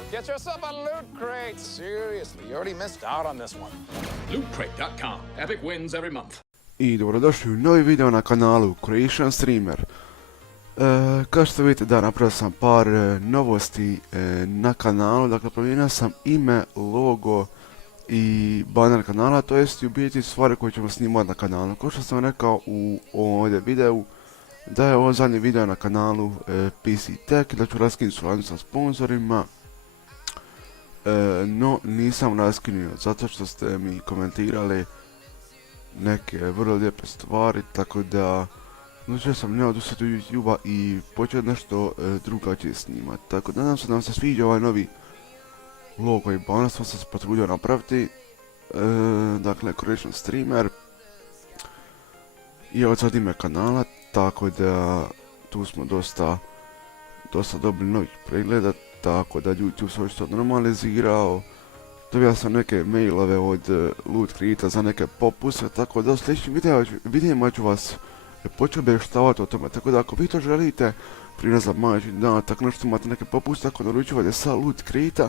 Get yourself a Loot Crate. Seriously, you already missed out on this one. LootCrate.com. Epic wins every month. I dobrodošli u novi video na kanalu Creation Streamer. Kao što vidite da napravio sam par novosti na kanalu, dakle promijenio sam ime, logo i banner kanala, to jest u biti stvari koje ćemo snimati na kanalu. Kao što sam rekao u ovdje videu, da je ovo zadnji video na kanalu PC Tech, da ću raskinuti suradnju sa sponsorima. No nisam raskinio zato što ste mi komentirali neke vrlo lijepe stvari, tako da odlučio sam ne odustati od YouTube-a i početi nešto drugačije snimati. Tako da nadam se da vam se sviđa ovaj novi logo i banner, sam se potrudio napraviti. Dakle, Creation Streamer i od sad ime kanala, tako da tu smo dosta dobili novih pregleda, tako da YouTube se očito normalizirao. Dobio sam neke mailove od Loot Crate za neke popuste, tako da u sljedećim videima ću vas početi obavještavati o tome. Tako da ako vi to želite, prije za Majčin dan, tako nešto imate neke popuste, ako naručivate sa Loot Crate-a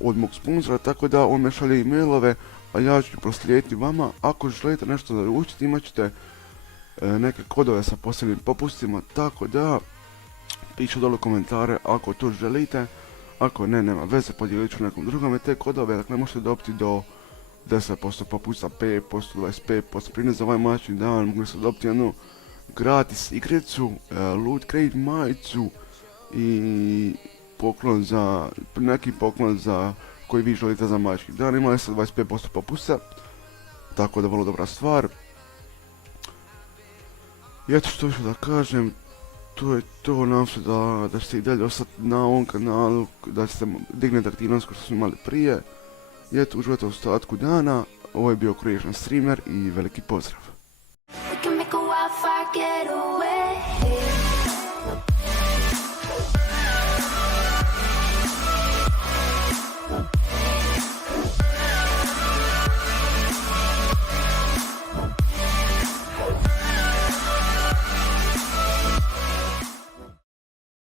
od mog sponzora, tako da on me šalje e-mailove, a ja ću proslijediti vama. Ako želite nešto naručiti, imat ćete neke kodove sa posebnim popustima, tako da pišu dole komentare ako to želite. Ako ne, nema veze, podijelit ću nekom drugome te kodove, dakle možete dobiti do 10% popusta, 5%, 25%, prije za ovaj Majčin dan mogli ste dobiti jednu gratis igricu, Loot Crate majicu i poklon za, neki poklon za koji vi želite za Majčin dan. Imali ste 25% popusta, tako da vrlo dobra stvar. I eto što više da kažem, to je to, nadam se da ćete i dalje ostati na ovom kanalu, da ćete dignete aktivnost kao što smo imali prije. I eto, uživajte u ostatku dana, ovo je bio Creation Streamer i veliki pozdrav! We can make a wildfire get away.